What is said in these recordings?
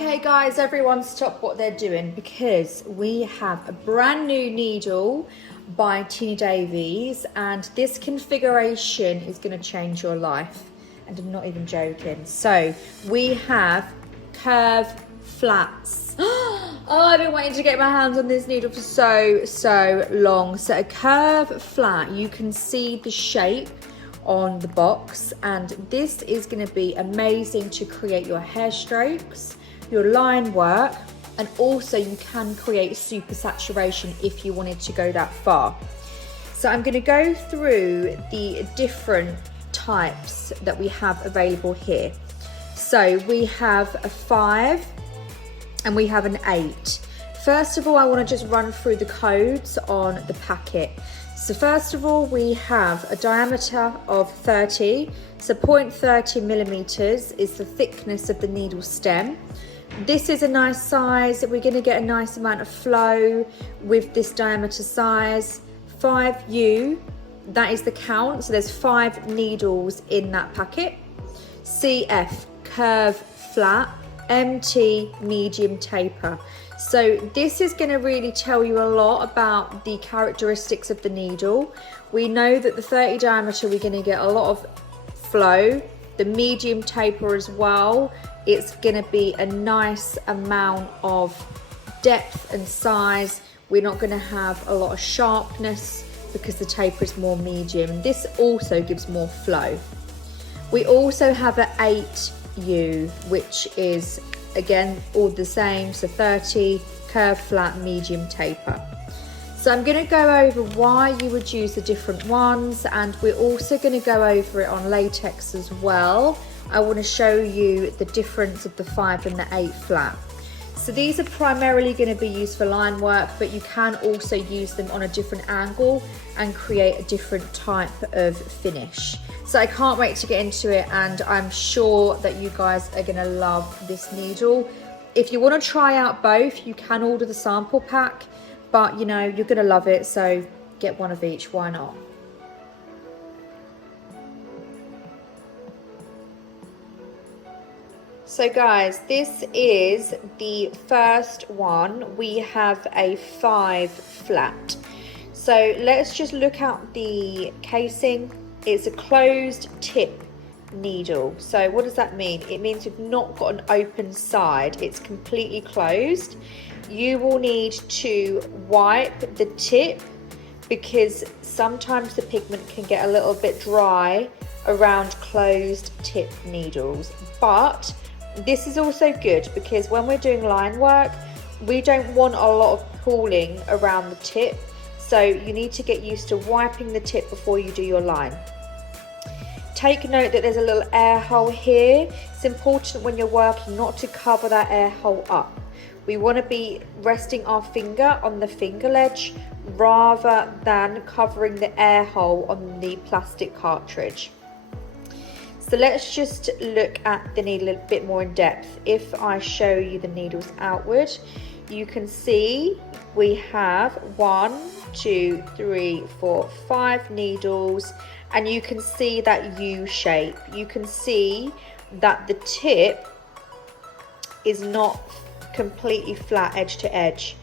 Okay guys, everyone stop what they're doing because we have a brand new needle by Tina Davies, and this configuration is going to change your life, and I'm not even joking. So we have curve flats. Oh, I've been waiting to get my hands on this needle for so long. So a curve flat, you can see the shape on the box, and this is going to be amazing to create your hair strokes, your line work, and also you can create super saturation if you wanted to go that far. So I'm going to go through the different types that we have available here. So we have a 5 and we have an 8. First of all, I want to just run through the codes on the packet. So first of all, we have a diameter of 30. So 0.30 millimeters is the thickness of the needle stem. This is a nice size. We're going to get a nice amount of flow with this diameter size. 5U, that is the count. So there's 5 needles in that packet. CF, curve flat. MT, medium taper. So this is going to really tell you a lot about the characteristics of the needle. We know that the 30 diameter, we're going to get a lot of flow. The medium taper as well, it's going to be a nice amount of depth and size. We're not going to have a lot of sharpness because the taper is more medium. This also gives more flow. We also have an 8U, which is again all the same, so 30, curve flat, medium taper. So I'm going to go over why you would use the different ones, and we're also going to go over it on latex as well. I want to show you the difference of the 5 and the 8 flat. So these are primarily going to be used for line work, but you can also use them on a different angle and create a different type of finish. So I can't wait to get into it, and I'm sure that you guys are going to love this needle. If you want to try out both, you can order the sample pack, but you know, you're going to love it, so get one of each, why not? So guys, this is the first one. We have a 5 flat. So let's just look at the casing. It's a closed tip needle. So what does that mean? It means you've not got an open side. It's completely closed. You will need to wipe the tip because sometimes the pigment can get a little bit dry around closed tip needles. But this is also good because when we're doing line work, we don't want a lot of pooling around the tip. So you need to get used to wiping the tip before you do your line. Take note that there's a little air hole here. It's important when you're working not to cover that air hole up. We want to be resting our finger on the finger ledge rather than covering the air hole on the plastic cartridge. So let's just look at the needle a bit more in depth. If I show you the needles outward, you can see we have 1, 2, 3, 4, 5 needles, and you can see that U shape. You can see that the tip is not completely flat edge to edge.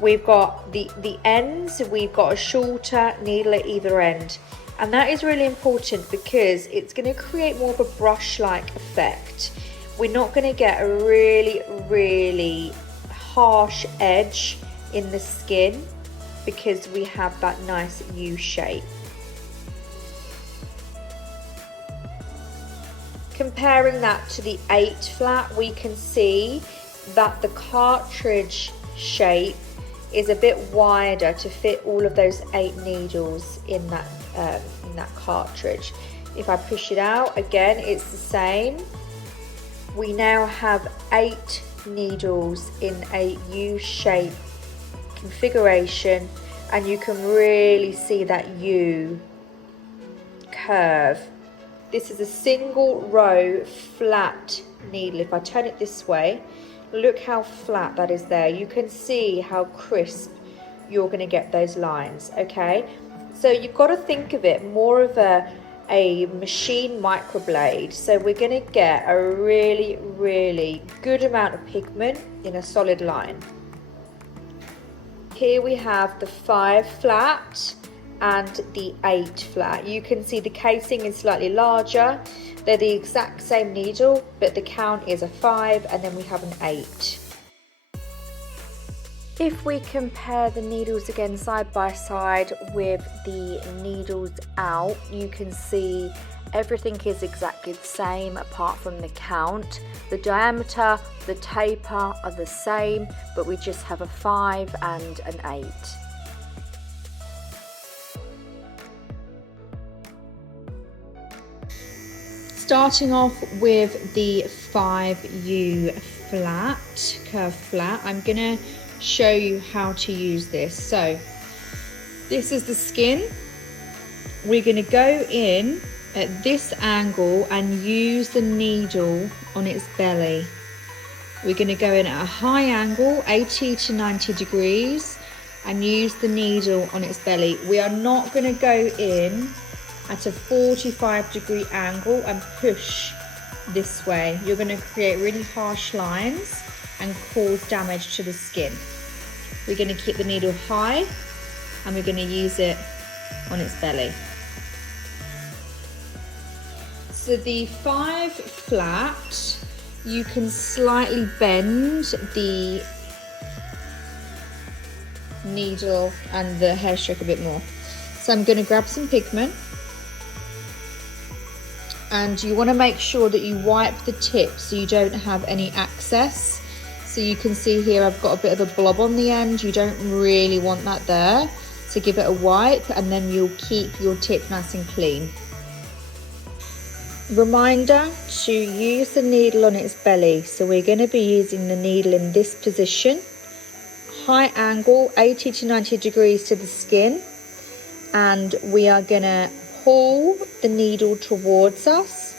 We've got the ends, we've got a shorter needle at either end. And that is really important because it's going to create more of a brush-like effect. We're not going to get a really harsh edge in the skin because we have that nice U shape. Comparing that to the 8 flat, we can see that the cartridge shape is a bit wider to fit all of those 8 needles in that cartridge. If I push it out again, it's the same. We now have 8 needles in a U-shape configuration, and you can really see that U curve. This is a single row flat needle. If I turn it this way, look how flat that is there. You can see how crisp you're going to get those lines, okay? So you've got to think of it more of a a machine microblade. So we're going to get a really good amount of pigment in a solid line. Here we have the 5 flat and the 8 flat. You can see the casing is slightly larger. They're the exact same needle, but the count is a 5 and then we have an 8. If we compare the needles again side by side with the needles out, you can see everything is exactly the same apart from the count. The diameter, the taper are the same, but we just have a 5 and an 8. Starting off with the 5U flat, curved flat, I'm gonna show you how to use this. So this is the skin. We're going to go in at this angle and use the needle on its belly. We're going to go in at a high angle, 80 to 90 degrees, and use the needle on its belly. We are not going to go in at a 45-degree angle and push this way. You're going to create really harsh lines and cause damage to the skin. We're going to keep the needle high and we're going to use it on its belly. So the 5 flat, you can slightly bend the needle and the hair stroke a bit more. So I'm going to grab some pigment, and you want to make sure that you wipe the tip so you don't have any excess. So you can see here I've got a bit of a blob on the end. You don't really want that there. So give it a wipe and then you'll keep your tip nice and clean. Reminder to use the needle on its belly. So we're going to be using the needle in this position. High angle, 80 to 90 degrees to the skin. And we are going to pull the needle towards us,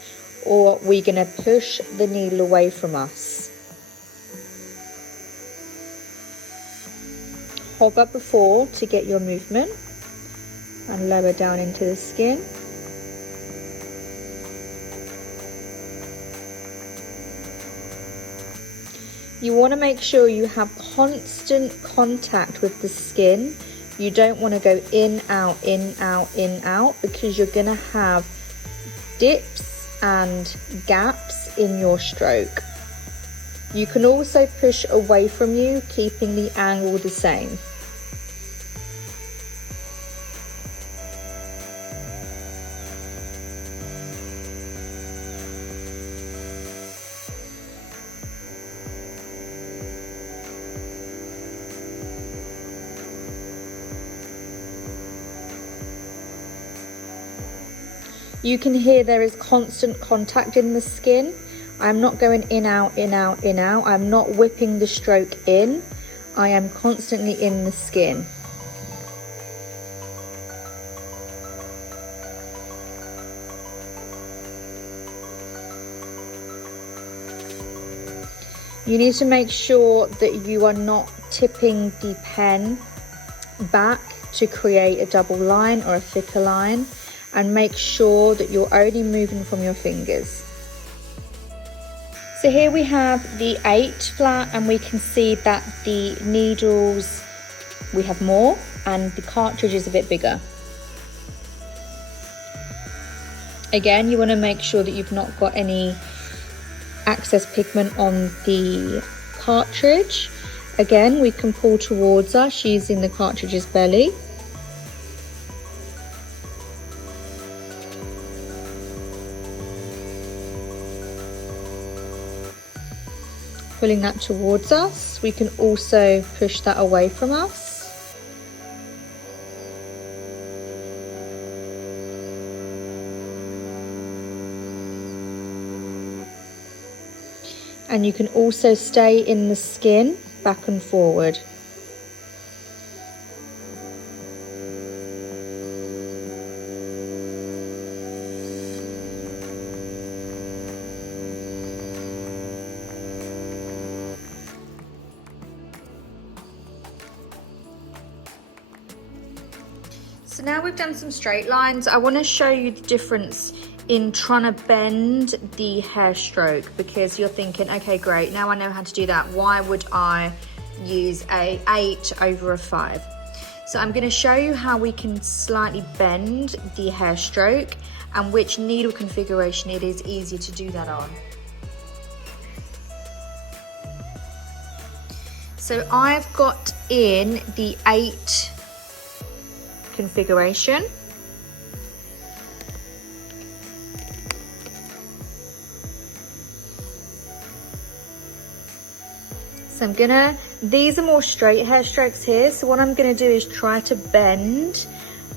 or we're going to push the needle away from us. Hover before to get your movement and lower down into the skin. You want to make sure you have constant contact with the skin. You don't want to go in, out, in, out, in, out, because you're going to have dips and gaps in your stroke. You can also push away from you, keeping the angle the same. You can hear there is constant contact in the skin. I'm not going in, out, in, out, in, out. I'm not whipping the stroke in. I am constantly in the skin. You need to make sure that you are not tipping the pen back to create a double line or a thicker line, and make sure that you're only moving from your fingers. So here we have the 8 flat, and we can see that the needles, we have more, and the cartridge is a bit bigger. Again, you want to make sure that you've not got any excess pigment on the cartridge. Again, we can pull towards us using the cartridge's belly. Pulling that towards us. We can also push that away from us. And you can also stay in the skin back and forward. So now we've done some straight lines, I want to show you the difference in trying to bend the hair stroke, because you're thinking, okay, great, now I know how to do that. Why would I use a 8 over a 5? So I'm going to show you how we can slightly bend the hair stroke and which needle configuration it is easier to do that on. So I've got in the 8 configuration. So these are more straight hair strokes here. So what I'm gonna do is try to bend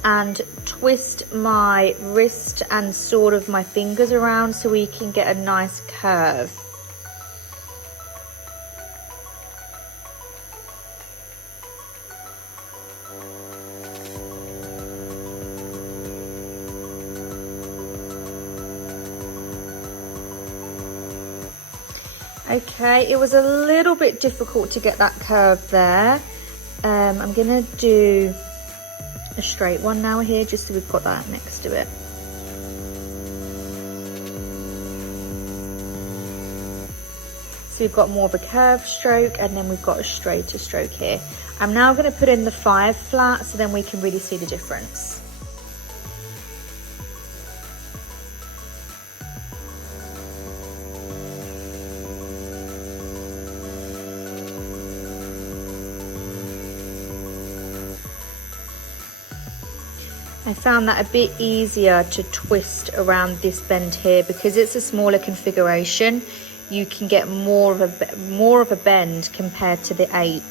and twist my wrist and sort of my fingers around so we can get a nice curve. Okay, it was a little bit difficult to get that curve there. I'm gonna do a straight one now here, just so we've got that next to it. So we've got more of a curved stroke, and then we've got a straighter stroke here. I'm now gonna put in the 5 flat, so then we can really see the difference. I found that a bit easier to twist around this bend here because it's a smaller configuration. You can get more of a bend compared to the 8.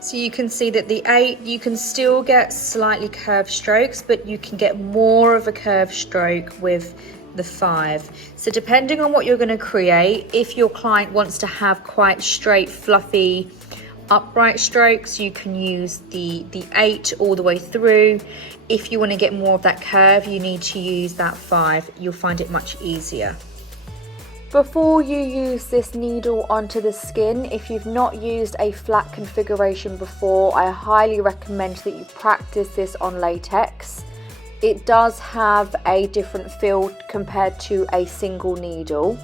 So you can see that the 8, you can still get slightly curved strokes, but you can get more of a curved stroke with the 5. So depending on what you're going to create, if your client wants to have quite straight, fluffy, upright strokes, you can use the 8 all the way through. If you want to get more of that curve, you need to use that 5. You'll find it much easier. Before you use this needle onto the skin, if you've not used a flat configuration before, I highly recommend that you practice this on latex. It does have a different feel compared to a single needle.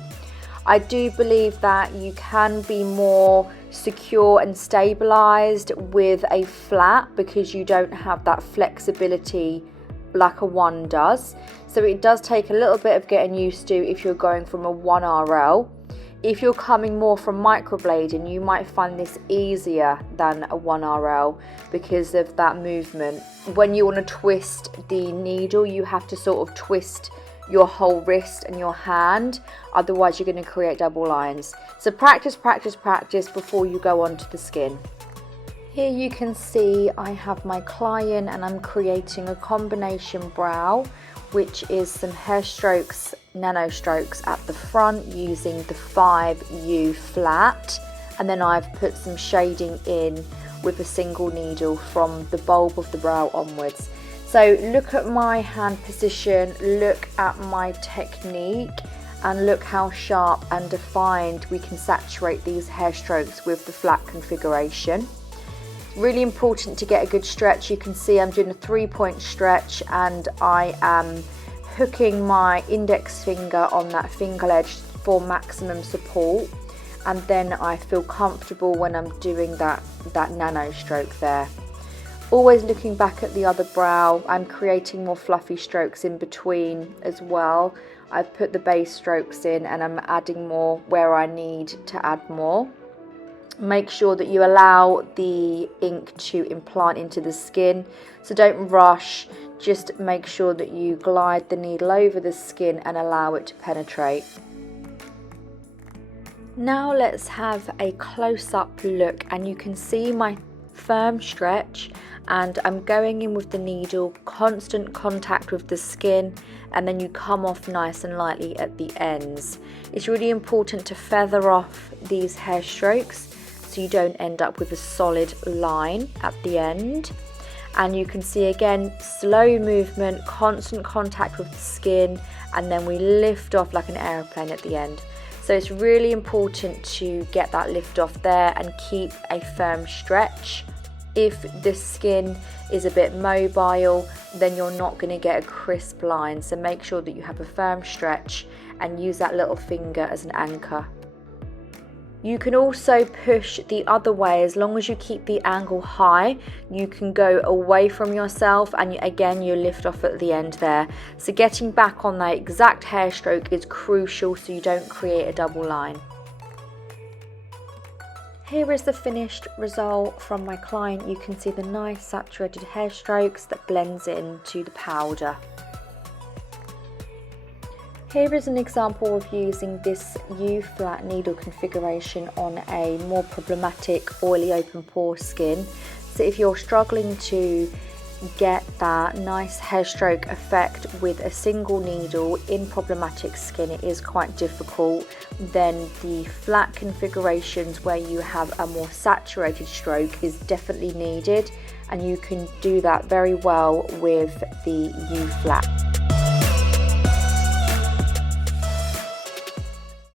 I do believe that you can be more secure and stabilized with a flat because you don't have that flexibility like a 1 does. So it does take a little bit of getting used to if you're going from a 1 RL. If you're coming more from microblading, you might find this easier than a 1 RL because of that movement. When you want to twist the needle, you have to sort of twist your whole wrist and your hand, otherwise you're going to create double lines. So practice, practice, practice before you go onto the skin. Here you can see I have my client and I'm creating a combination brow, which is some hair strokes, nano strokes at the front using the 5U flat, and then I've put some shading in with a single needle from the bulb of the brow onwards. So look at my hand position, look at my technique, and look how sharp and defined we can saturate these hair strokes with the flat configuration. Really important to get a good stretch. You can see I'm doing a 3-point stretch and I am hooking my index finger on that finger ledge for maximum support, and then I feel comfortable when I'm doing that nano stroke there. Always looking back at the other brow, I'm creating more fluffy strokes in between as well. I've put the base strokes in and I'm adding more where I need to add more. Make sure that you allow the ink to implant into the skin, so don't rush, just make sure that you glide the needle over the skin and allow it to penetrate. Now let's have a close-up look, and you can see my firm stretch, and I'm going in with the needle, constant contact with the skin, and then you come off nice and lightly at the ends. It's really important to feather off these hair strokes so you don't end up with a solid line at the end. And you can see again, slow movement, constant contact with the skin, and then we lift off like an aeroplane at the end. So it's really important to get that lift off there and keep a firm stretch. If the skin is a bit mobile, then you're not going to get a crisp line. So make sure that you have a firm stretch and use that little finger as an anchor. You can also push the other way. As long as you keep the angle high, you can go away from yourself, and again you lift off at the end there. So getting back on that exact hair stroke is crucial so you don't create a double line. Here is the finished result from my client. You can see the nice saturated hair strokes that blends into the powder. Here is an example of using this U-flat needle configuration on a more problematic oily open pore skin. So if you're struggling to get that nice hair stroke effect with a single needle in problematic skin, it is quite difficult. Then the flat configurations where you have a more saturated stroke is definitely needed, and you can do that very well with the U-flat.